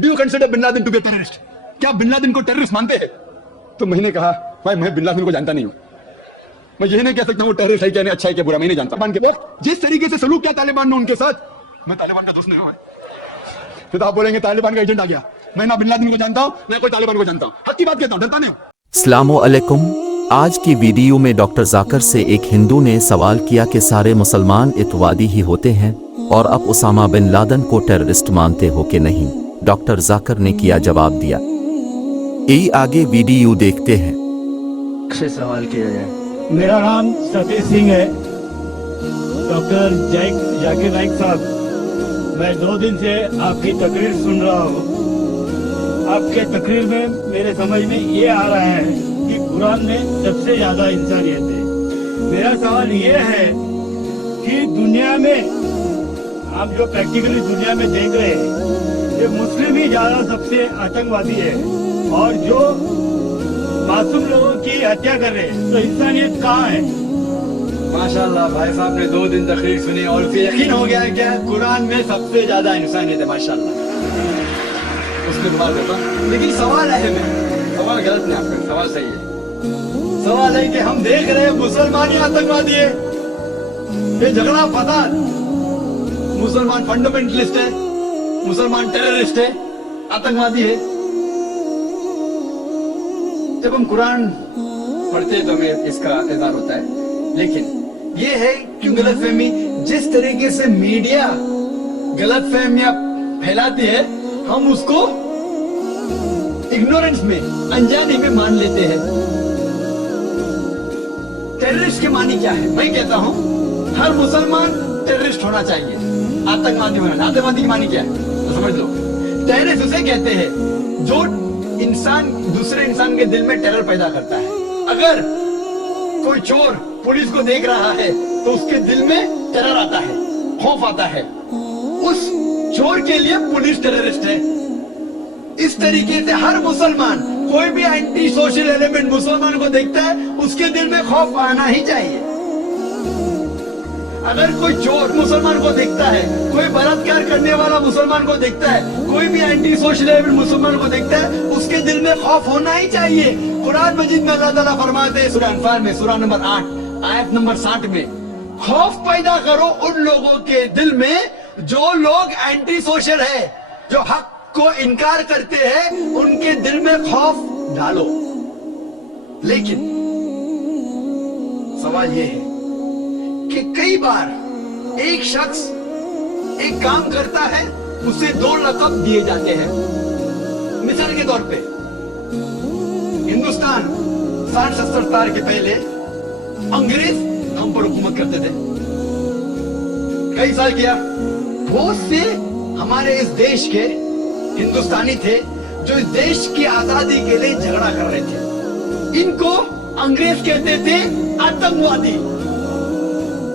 Do you consider bin Laden to be terrorist? क्या bin Laden को terrorist मानते हैं? तो मैंने कहा भाई मैं बिन लादेन को जानता नहीं हूं, मैं यही नहीं कह सकता वो टेररिस्ट है क्या, नहीं अच्छा है क्या बुरा, मैं नहीं जानता। तालिबान के जिस तरीके से सलूक किया तालिबान ने उनके साथ, मैं तालिबान का दोस्त नहीं हूं। तो आप बोलेंगे तालिबान का एजेंट आ गया। मैं ना बिन लादेन को जानता हूं ना कोई तालिबान को जानता हूं, हक की बात कहता हूं, डरता नहीं हूं। अस्सलामु अलैकुम। आज की वीडियो में डॉक्टर जाकिर से एक हिंदू ने सवाल किया कि सारे मुसलमान इतवादी ही होते हैं और अब उसामा बिन लादेन को टेररिस्ट मानते हो कि नहीं। डॉक्टर जाकिर ने किया जवाब दिया। यही आगे वीडियो देखते हैं। से सवाल किया जाए। मेरा नाम सतीश सिंह है। डॉक्टर जाकिर नाइक साहब, मैं 2 दिन से आपकी तकरीर सुन रहा हूँ। आपके तकरीर में मेरे समझ में ये आ रहा है कि कुरान में सबसे ज्यादा इंसानियत है। मेरा सवाल ये है कि दुनिया में हम जो प्रैक्टिकली दुनिया में देख रहे हैं, ये मुस्लिम ही ज्यादा सबसे आतंकवादी है और जो मासूम लोगों की हत्या कर रहे हैं, तो इंसानियत कहाँ है? माशाल्लाह भाई साहब ने 2 दिन तकरीर सुनी और फिर यकीन हो गया क्या कुरान में सबसे ज्यादा इंसानियत है। माशाल्लाह। उसके बाद लेकिन सवाल अहम है, सवाल गलत नहीं आपका, सवाल सही है। सवाल है कि हम देख रहे हैं मुसलमान ही आतंकवादी है, ये झगड़ा फसाद, मुसलमान फंडामेंटलिस्ट है, मुसलमान टेररिस्ट है, आतंकवादी है। जब हम कुरान पढ़ते हैं तो हमें इसका एहसास होता है, लेकिन ये है क्यों गलतफहमी, जिस तरीके से मीडिया गलतफहमियां फैलाती है हम उसको इग्नोरेंस में, अनजाने में मान लेते हैं। टेररिस्ट के मानी क्या है? मैं कहता हूं हर मुसलमान टेररिस्ट होना चाहिए, आतंकवादी होना। आतंकवादी की मानी क्या है तो समझ लो। टेररिस्ट उसे कहते हैं जो इंसान दूसरे इंसान के दिल में टेरर पैदा करता है। अगर कोई चोर पुलिस को देख रहा है तो उसके दिल में टेरर आता है, खौफ आता है, उस चोर के लिए पुलिस टेररिस्ट है। इस तरीके से हर मुसलमान, कोई भी एंटी सोशल एलिमेंट मुसलमान को देखता है उसके दिल में खौफ आना ही चाहिए। अगर कोई चोर मुसलमान को देखता है, कोई बलात्कार करने वाला मुसलमान को देखता है, कोई भी एंटी सोशल एलिमेंट मुसलमान को देखता है, उसके दिल में खौफ होना ही चाहिए। कुरान मजीद में अल्लाह ताला फरमाते हैं सूरह अनफाल में, सूरह नंबर 8 आयत नंबर 60 में, खौफ पैदा करो उन लोगों के दिल में जो लोग एंटी सोशल है, जो हक को इनकार करते हैं, उनके दिल में खौफ डालो। लेकिन सवाल यह है कि कई बार एक शख्स एक काम करता है, उसे 2 लक़ब दिए जाते हैं। मिसाल के तौर पे हिंदुस्तान 60-70 साल के पहले अंग्रेज हम पर हुकूमत करते थे, कई साल किया। बहुत से हमारे इस देश के हिंदुस्तानी थे जो इस देश की आजादी के लिए झगड़ा कर रहे थे। इनको अंग्रेज कहते थे आतंकवादी,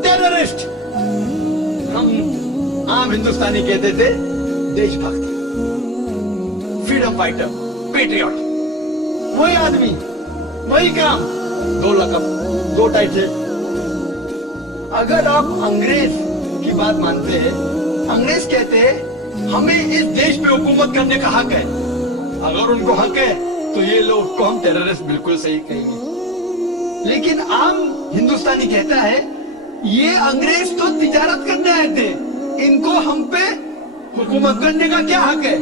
टेररिस्ट। हम आम हिंदुस्तानी कहते थे देशभक्त, फ्रीडम फाइटर, पेट्रियट। वही आदमी, वही काम, 2 लक़ब, 2 टाइटल। अगर आप अंग्रेज की बात मानते हैं, अंग्रेज कहते हैं हमें इस देश पे हुकूमत करने का हक है। अगर उनको हक है तो ये लोग को हम टेररिस्ट बिल्कुल सही कहेंगे। लेकिन आम हिंदुस्तानी कहता है ये अंग्रेज तो तिजारत करने आए थे, इनको हम पे हुकूमत करने का क्या हक है?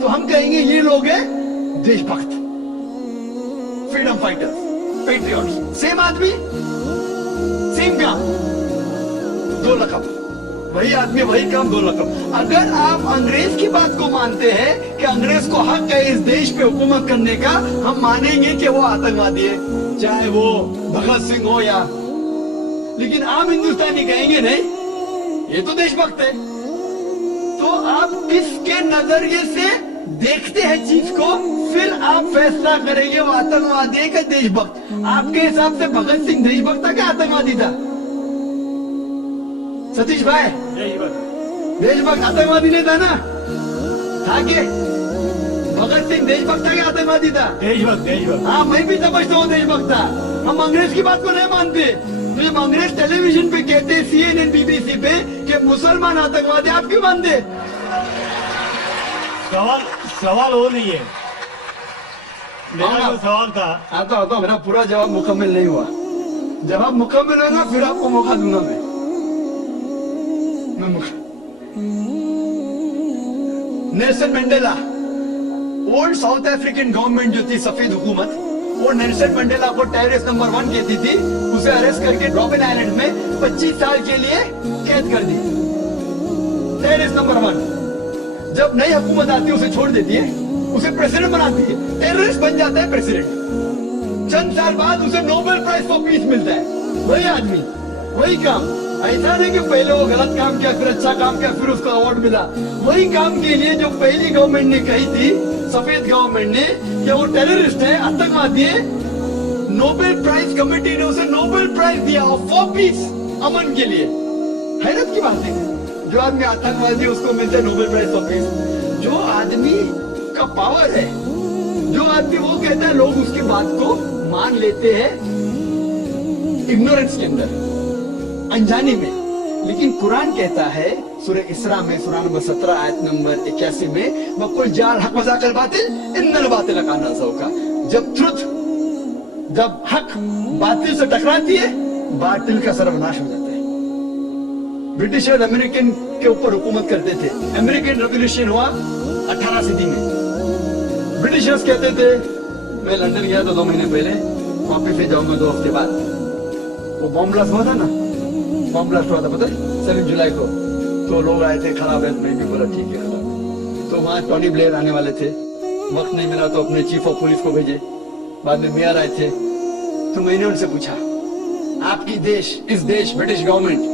तो हम कहेंगे ये लोग हैं देशभक्त, फ्रीडम फाइटर्स, पेट्रियट्स। सेम आदमी, सेम काम, 2 लक़ब। वही आदमी, वही काम, 2 लक़ब। अगर आप अंग्रेज की बात को मानते हैं कि अंग्रेज को हक है इस देश पे हुकूमत करने का, हम मानेंगे कि वो आतंकवादी है, चाहे वो भगत सिंह हो या। लेकिन आम हिंदुस्तानी कहेंगे नहीं, ये तो देशभक्त है। तो आप किसके नजरिए से देखते हैं चीज को, फिर आप फैसला करेंगे वो आतंकवादी है कि देशभक्त। आपके हिसाब से भगत सिंह देशभक्त था क्या आतंकवादी था? सतीश भाई, देशभक्त आतंकवादी नहीं था ना? था के भगत सिंह देशभक्त था क्या आतंकवादी था? देशभक्त। हाँ, मैं भी समझता हूँ देशभक्त था। हम अंग्रेज की बात को नहीं मानते। तो जब अंग्रेज टेलीविजन पे कहते, CNN, BBC पे कि मुसलमान आतंकवादी, आप क्यों मानते? सवाल वो नहीं है। मेरा जो सवाल था, आता मेरा पूरा जवाब मुकम्मल नहीं हुआ। जवाब मुकम्मल होगा फिर आपको मौका दूंगा मैं Nelson Mandela, old south African government जो थी, सफेद हुकूमत, वो नेल्सन मंडेला को टेररिस्ट नंबर 1 कहती थी। उसे अरेस्ट करके रॉबिन आइलैंड में 25 साल के लिए कैद कर दी। Terrorist number 1। जब नई हुकूमत आती है उसे छोड़ देती है, उसे प्रेसिडेंट बनाती है, टेररिस्ट बन जाता है प्रेसिडेंट। चंद साल बाद उसे नोबेल प्राइज फॉर पीस मिलता है। वही आदमी, वही काम। ऐसा नहीं कि पहले वो गलत काम किया फिर अच्छा काम किया फिर उसको अवार्ड मिला। वही काम के लिए जो पहली गवर्नमेंट ने कही थी, सफेद गवर्नमेंट ने, कि वो टेररिस्ट है, आतंकवादी है, नोबेल प्राइज कमेटी ने उसे नोबेल प्राइज दिया फॉर पीस, अमन के लिए। हैरत की बात है, जो आदमी आतंकवादी है उसको मिलता है नोबेल प्राइज फॉर पीस। जो आदमी का पावर है, जो आदमी वो कहता है, लोग उसकी बात को मान लेते हैं इग्नोरेंस के अंदर, अनजानी में। लेकिन कुरान कहता है सूरह इसरा में, सूरह नंबर 17 आयत नंबर 81 में, वकुल जाल हक मजाकल बातिल इन्नल बातिल काना ज़ौका। जब हक बातिल से टकराती है, बातिल का सर्वनाश हो जाता है। ब्रिटिशर अमेरिकन के ऊपर हुकूमत करते थे। अमेरिकन रेवोल्यूशन हुआ 18 सदी में। ब्रिटिशर्स कहते थे, मैं लंदन गया था 2 महीने पहले, वापिस से जाऊंगा 2 हफ्ते बाद। वो बॉम्ब ब्लास्ट हुआ था ना, बॉम्ब ब्लास्ट हुआ था पता है 7 जुलाई को। तो लोग आए थे, खराब है, मैं भी बोला ठीक है खराब। तो वहां टोनी ब्लेयर आने वाले थे, वक्त नहीं मिला तो अपने चीफ ऑफ पुलिस को भेजे। बाद में मेयर आए थे, तो मैंने उनसे पूछा, आपकी देश, इस देश ब्रिटिश गवर्नमेंट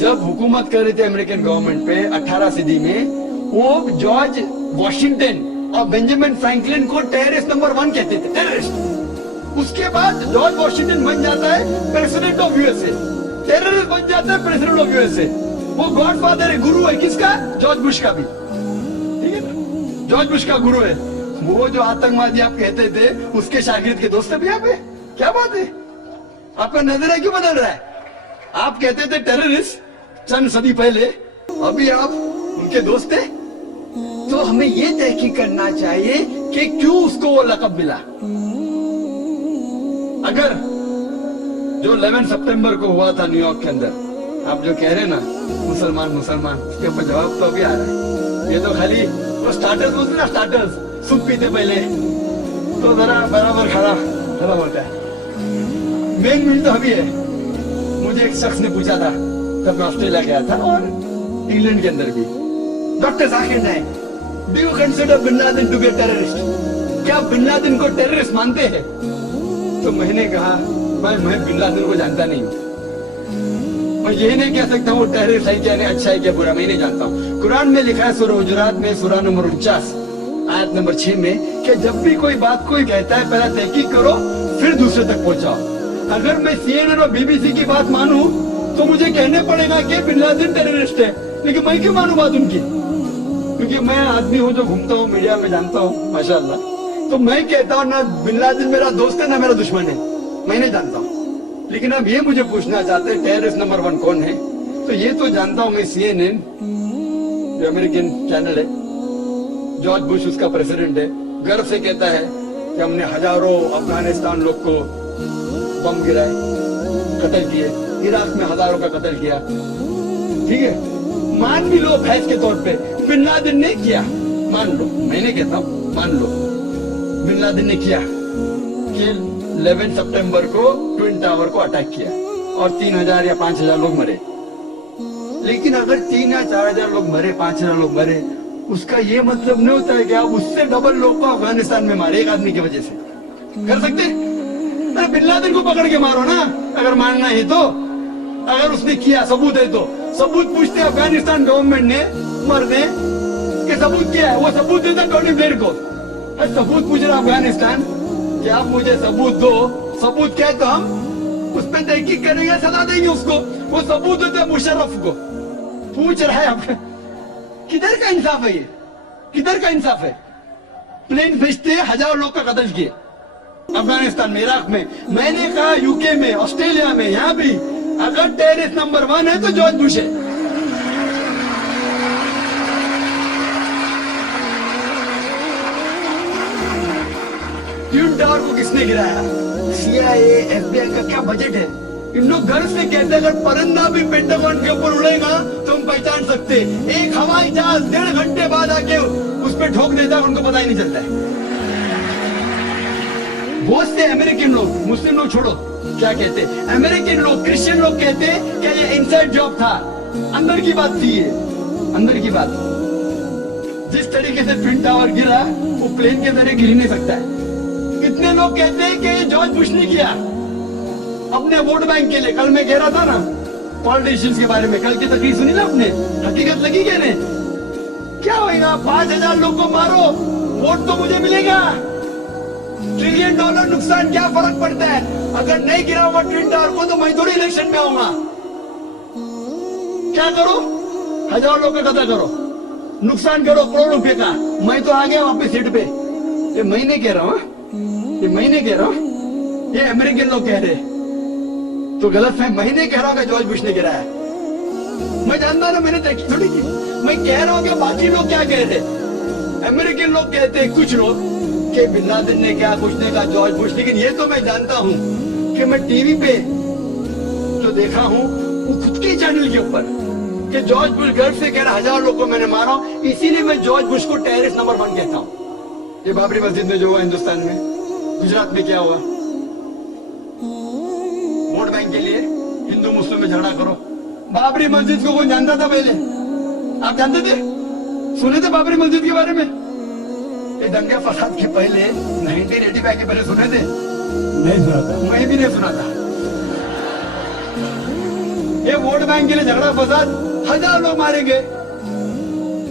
जब हुकूमत कर रहे थे अमेरिकन गवर्नमेंट पे 18 सदी में, वो जॉर्ज वॉशिंगटन और बेंजामिन फ्रैंकलिन को टेररिस्ट नंबर 1 कहते थे, टेररिस्ट। उसके बाद जॉर्ज वॉशिंगटन बन जाता है प्रेसिडेंट ऑफ यूएसए, टेररिस्ट बन जाता है प्रेसिडेंट ऑफ यूएसए। वो गॉडफादर है, गुरु है किसका? जॉर्ज बुश का भी, ठीक है ना, जॉर्ज बुश का गुरु है। वो जो आतंकवादी आप कहते थे, उसके शागिर्द के दोस्त भी आप है। क्या बात है, आपका नजरिया क्यों बदल रहा है? आप कहते थे टेररिस्ट चंद सदी पहले, अभी आप उनके दोस्त थे। तो हमें ये तहकीक करना चाहिए कि क्यों उसको वो लक़ब मिला। अगर जो 11 सितंबर को हुआ था न्यूयॉर्क के अंदर, आप जो कह रहे ना मुसलमान मुसलमान, उसके ऊपर जवाब तो अभी आ रहा है। ये तो खाली वो स्टार्टर्स बोलते ना, स्टार्टर्स सूप पीते पहले तो जरा बराबर खड़ा होता है। मेन मील तो अभी है। मुझे एक शख्स ने पूछा था जब मैं ऑस्ट्रेलिया गया था और इंग्लैंड के अंदर भी, doctor Zakir Naik, do you consider bin Laden to be a terrorist? क्या बिन लादेन को टेररिस्ट मानते हैं? तो मैंने कहा, मैं बिन लादेन को जानता नहीं हूँ, मैं ये नहीं कह सकता वो टेररिस्ट है क्या नहीं, अच्छा है क्या बुरा, मैं नहीं जानता हूँ। कुरान में लिखा है सूरह हुजुरात में, सूरह नंबर 49 आयत नंबर 6 में, कि जब भी कोई बात कोई कहता है पहले तहकीक करो फिर दूसरे तक पहुंचाओ। अगर मैं CNN और BBC की बात मानूं तो मुझे कहने पड़ेगा कि बिन लादेन टेररिस्ट है, लेकिन मैं क्यों मानूं बात उनकी? क्योंकि मैं आदमी हूं जो घूमता हूं, मीडिया में जानता हूं माशाल्लाह। तो मैं कहता हूं ना बिन लादेन मेरा दोस्त है ना मेरा दुश्मन है, मैं नहीं जानता हूं। लेकिन अब ये मुझे पूछना चाहते हैं टेररिस्ट नंबर 1 कौन है, तो ये तो जानता हूं मैं, CNN जो अमेरिकन चैनल है, जॉर्ज बुश उसका प्रेसिडेंट है, गर्व से कहता है कि हमने हजारों अफगानिस्तान लोग को बम गिराए, कत्ल किए, इराक में हजारों का कत्ल किया, ठीक है, मान भी लो फैज के तौर पे बिन लादेन ने किया, मान लो, मैं नहीं कहता हूं, मान लो बिन लादेन ने किया कि 11 सितंबर को ट्विन टावर को अटैक किया और 3000 या 5000 लोग मरे। लेकिन अगर 3 या 4000 लोग मरे, 5000 लोग मरे, उसका ये मतलब नहीं होता है कि आप उससे डबल लोग को अफगानिस्तान में मारे एक आदमी की वजह से। कर सकते? अरे बिन लादेन को पकड़ के मारो ना, अगर मानना है तो। अगर उसने किया, सबूत है तो सबूत पूछते अफगानिस्तान गवर्नमेंट ने मरने के सबूत क्या है, वो सबूत देता टोनी ब्लेयर को। सबूत पूछ रहा अफगानिस्तान कि आप मुझे सबूत दो, सबूत क्या है तो हम उस पर तहकीक करेंगे, सजा देंगे उसको। वो सबूत देते मुशर्रफ को। पूछ रहा है आपका, किधर का इंसाफ है ये? किधर का इंसाफ है? प्लेन भेजते हजारों लोग का कत्ल किए अफगानिस्तान में, इराक में। मैंने कहा यूके में, ऑस्ट्रेलिया में, यहाँ भी अगर टेररिस्ट नंबर 1 है तो जॉर्ज बुश है। ट्विन टावर को किसने गिराया? CIA, FBI का क्या बजट है? इन लोग घर से कहते अगर परिंदा भी पेंटागन के ऊपर उड़ेगा तो हम पहचान सकते। एक हवाई जहाज 1.5 घंटे बाद आके उस पर ठोक देता है, उनको पता ही नहीं चलता है। बहुत से अमेरिकन लोग, मुस्लिम लोग छोड़ो, क्या कहते, अमेरिकन लोग, क्रिश्चियन लोग कहते कि ये इनसाइड जॉब था, अंदर की बात थी, ये अंदर की बात। जिस तरीके से ट्विन टावर गिरा वो प्लेन के जरिए गिर नहीं सकता है। कितने लोग कहते हैं कि ये जॉर्ज बुश ने किया अपने वोट बैंक के लिए। कल मैं कह रहा था ना पॉलिटिशियंस के बारे में, कल की तकरीर सुनी ना आपने, हकीकत लगी क्या ने? क्या होगा? 5,000 लोग को मारो, वोट तो मुझे मिलेगा। $1 ट्रिलियन नुकसान, क्या फर्क पड़ता है? अगर नहीं गिरा हुआ ट्विन टावर को तो मैं थोड़ी इलेक्शन में आऊंगा। क्या करो? 1,000 लोग का कत्ल करो, नुकसान करो करोड़ रुपए का, मैं तो आ गया वापस सीट पे। ये मैं नहीं कह रहा हूं, ये मैं नहीं कह रहा हूं, ये अमेरिकन लोग कह रहे, तो गलत है। मैं नहीं कह रहा हूं कि जॉर्ज बुश ने गिराया, मैं जानता ना, मैंने देखी थोड़ी की। मैं कह रहा हूं कि बाकी लोग क्या कह रहे। अमेरिकन लोग कहते हैं कुछ लोग कि बिन लादेन ने क्या, कुछ ने कहा जॉर्ज बुश, लेकिन ये तो मैं जानता हूं कि मैं टीवी पे जो देखा हूं वो खुद के चैनल के ऊपर कि जॉर्ज बुश घर से कह रहा 1,000 लोग को मैंने मारा, इसीलिए मैं जॉर्ज बुश को टेररिस्ट नंबर 1 कहता हूं। ये बाबरी मस्जिद में जो हुआ हिंदुस्तान में, गुजरात में क्या हुआ, वोट बैंक के लिए हिंदू मुस्लिम में झगड़ा करो। बाबरी मस्जिद को कौन जानता था पहले? आप जानते थे? सुने थे बाबरी मस्जिद के बारे में? ये दंगे फसाद के पहले 1985 के पहले सुने थे? नहीं सुना था। मैं भी नहीं सुना था। ये वोट बैंक के लिए झगड़ा फसाद, 1,000 लोग मारे गए।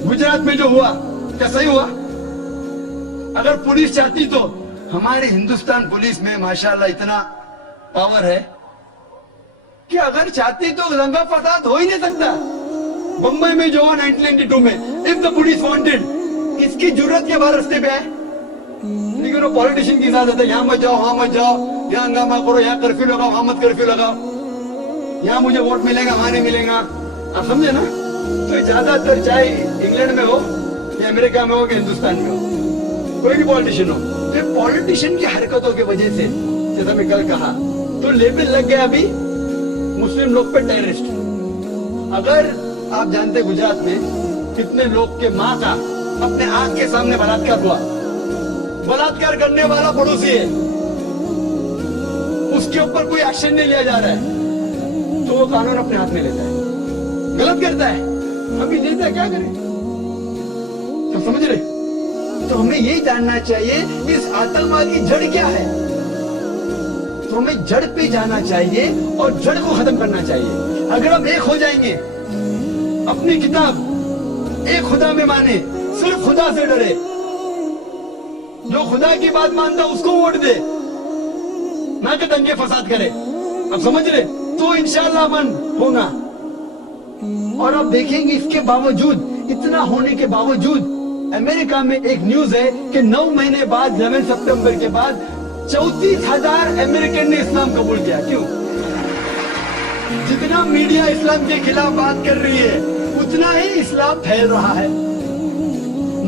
गुजरात में जो हुआ क्या सही हुआ? अगर पुलिस चाहती तो, हमारे हिंदुस्तान पुलिस में माशाल्लाह इतना पावर है कि अगर चाहती तो दंगा फसाद हो ही नहीं सकता। बम्बई में जो हुआ 1992 में, इफ द पुलिस वांटेड, इसकी जरूरत के बाद रास्ते पे है, लेकिन वो पॉलिटिशियन की इजाजत है, यहाँ मत जाओ, वहां मत जाओ, यहाँ हंगामा करो, यहाँ कर्फ्यू लगाओ, वहां मत कर्फ्यू लगाओ, यहाँ मुझे वोट मिलेगा, वहां नहीं मिलेगा। आप समझे ना? तो ज्यादातर चाहे इंग्लैंड में हो या अमेरिका में हो कि हिंदुस्तान में हो, कोई भी पॉलिटिशियन हो, तो पॉलिटिशियन की हरकतों की वजह से, जैसा मैं कल कहा, तो लेबल लग गया अभी मुस्लिम लोग पे टेररिस्ट। अगर आप जानते गुजरात में कितने लोग के माँ का अपने आंख के सामने बलात्कार हुआ, बलात्कार करने वाला पड़ोसी है, उसके ऊपर कोई एक्शन नहीं लिया जा रहा है, तो वो कानून अपने हाथ में लेता है, गलत करता है, अभी लेता है, क्या करें? तो समझ रहे? तो हमें यही जानना चाहिए इस आतंकवाद की जड़ क्या है। तो हमें जड़ पे जाना चाहिए और जड़ को खत्म करना चाहिए। अगर हम एक हो जाएंगे, अपनी किताब एक खुदा में माने, सिर्फ खुदा से डरे, जो खुदा की बात मानता उसको वोट दे, ना कि दंगे फसाद करे, अब समझ रहे? तो इंशाल्लाह अमन होगा। और आप देखेंगे इसके बावजूद, इतना होने के बावजूद, अमेरिका में एक न्यूज है कि 9 महीने बाद 11 सितंबर के बाद 34,000 अमेरिकन ने इस्लाम कबूल किया। क्यों? जितना मीडिया इस्लाम के खिलाफ बात कर रही है, उतना ही इस्लाम फैल रहा है।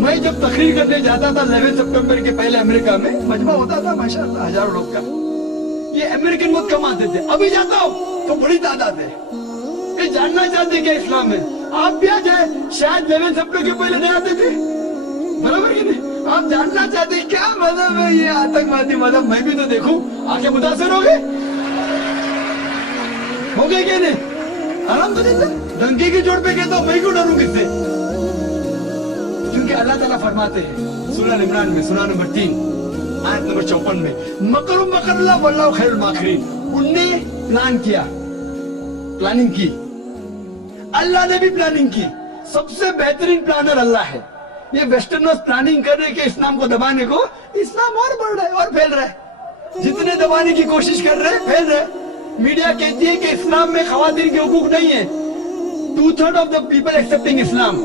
मैं जब तकरीर करने जाता था 11 सितंबर के पहले अमेरिका में, मजमा होता था माशाअल्लाह 1,000 लोग का, ये अमेरिकन बहुत कम आते थे। अभी जाता हूँ तो बड़ी तादाद है। ये जानना चाहते क्या इस्लाम में? आप भी आ जाए, शायद 11 सितंबर के पहले नहीं आते थे, बराबर कि नहीं? आप जानना चाहते हैं क्या मजहब है ये आतंकवादी मजहब, मैं भी तो देखूं, आके मुतासिर हो गए क्या नहीं? अल्हम्दुलिल्लाह, दंगे की चोट पे कहता हूं, मैं क्यों डरूं किससे? क्योंकि अल्लाह ताला फरमाते हैं सूरह इमरान में, सूरह नंबर 3 आयत नंबर 54 में, मकरुम मकरल्लाह वल्लाहु खैरुल माकिरीन। उनने प्लान किया, प्लानिंग की, अल्लाह ने भी प्लानिंग की। सबसे बेहतरीन प्लानर अल्लाह है। ये वेस्टर्नर्स प्लानिंग कर रहे कि इस्लाम को दबाने को, इस्लाम और बढ़ रहा है और फैल रहा है। जितने दबाने की कोशिश कर रहे हैं, फैल रहे हैं। मीडिया कहती है कि इस्लाम में खवातीन के हुकूक नहीं है। 2/3 ऑफ द पीपल एक्सेप्टिंग इस्लाम,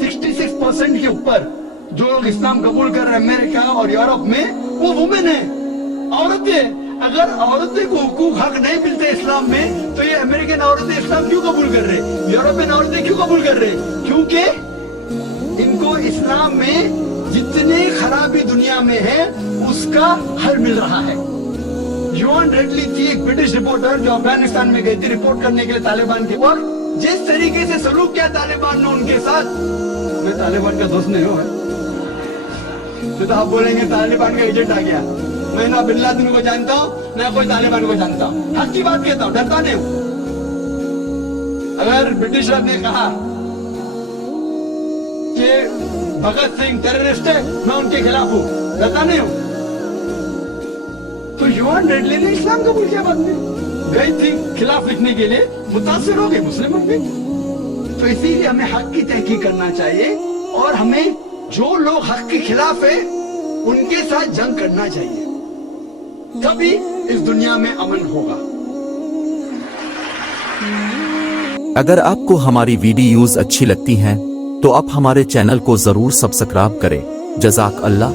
66% के ऊपर जो लोग इस्लाम कबूल कर रहे हैं अमेरिका और यूरोप में, वो वुमेन है, औरतें। अगर औरतें को हुकूक हक नहीं मिलते इस्लाम में, तो ये अमेरिकन औरतें इस्लाम क्यों कबूल कर रहे? यूरोपियन औरतें क्यों कबूल कर रहे? क्योंकि इनको इस्लाम में जितने खराबी दुनिया में है उसका हल मिल रहा है। योन रेडली थी एक ब्रिटिश रिपोर्टर जो अफगानिस्तान में गई थी रिपोर्ट करने के लिए तालिबान के वक्त, जिस तरीके से सलूक किया तालिबान ने उनके साथ, मैं तालिबान का दोस्त नहीं हूं, तो आप बोलेंगे तालिबान का एजेंट आ गया। मैं ना बिन लादेन को जानता हूं ना कोई तालिबान को जानता हूं, हक की बात कहता हूं, डरता नहीं हूं। अगर ब्रिटिशर ने कहा कि भगत सिंह टेररिस्ट है, मैं उनके खिलाफ हूं, डरता नहीं हूं। तो योन रेडली ने इस्लाम कबूल किया, बाद में गई थी खिलाफ लिखने के लिए, मुतासिर हो गए, मुस्लिम बन गए। तो इसीलिए हमें हक की तहकीक करना चाहिए और हमें जो लोग हक के खिलाफ है उनके साथ जंग करना चाहिए, तभी इस दुनिया में अमन होगा। अगर आपको हमारी वीडियोस अच्छी लगती हैं तो आप हमारे चैनल को जरूर सब्सक्राइब करें। जज़ाक अल्लाह।